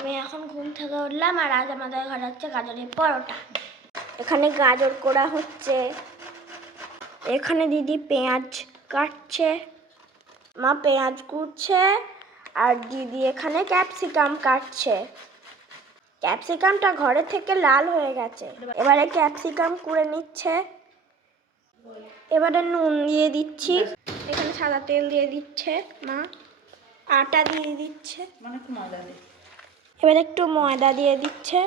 আমি এখন ঘুম থেকে উঠলাম আর আজ আমাদের ঘরে হচ্ছে গাজরের পরোটা। এখানে গাজর করা হচ্ছে, এখানে দিদি পেঁয়াজ কাটছে, মা পেঁয়াজ কুটছে, আর দিদি এখানে ক্যাপসিকাম কাটছে। ক্যাপসিকামটা ঘরে থেকে লাল হয়ে গেছে, এবারে ক্যাপসিকাম কুড়ে নিচ্ছে। এবারে নুন দিয়ে দিচ্ছি, এখানে সাদা তেল দিয়ে দিচ্ছে মা, আটা দিয়ে দিচ্ছে, এবার একটু ময়দা দিয়ে দিচ্ছে।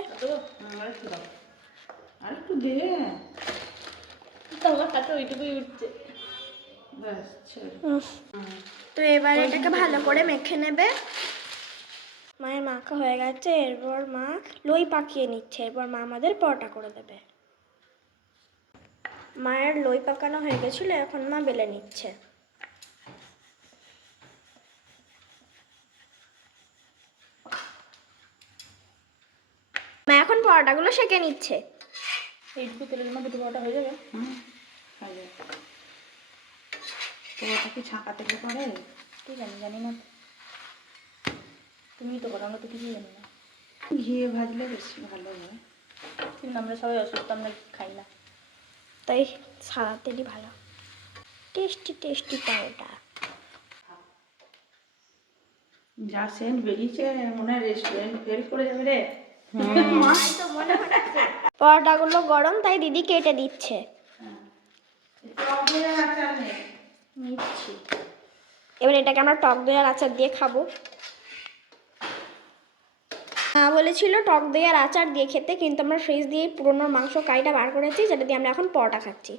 তো এবার এটাকে ভালো করে মেখে নেবে। মায়ের মাখা হয়ে গেছে, এরপর মা লই পাকিয়ে নিচ্ছে, এরপর মা আমাদের পরোটা করে দেবে। মায়ের লই পাকানো হয়ে গেছিল, এখন মা বেলে নিচ্ছে। মা এখন পরোটাগুলো সেঁকে নিচ্ছে। এইটুকু তেলের মধ্যে দুটো পরোটা হয়ে যাবে। পরোটা কি ছাঁকা তেলে করে? ঠিক আছে, জানি না, তুমি তো করো, আমরা তো কিছুই জানি না। ঘিয়ে ভাজলে বেশি ভালো হয়, কিন্তু আমরা সবাই অসুস্থ, আমরা খাই না, তাই সাদা তেলই ভালো। টেস্টি টেস্টি পরোটা। যা সেন্ট বেরিয়েছে মনে হয় রেস্টুরেন্ট ফেল করে যাবে রে। পরোটাগুলো গরম, তাই দিদি কেটে দিচ্ছে। নিচ্ছি। এবার এটাকে আমরা টক দই আর আচার দিয়ে খাবো। মা বলেছিল টক দই আর আচার দিয়ে খেতে, কিন্তু আমরা ফ্রিজ দিয়ে পুরোনো মাংস কাইটা বার করেছি, যেটা দিয়ে আমরা এখন পরোটা খাচ্ছি।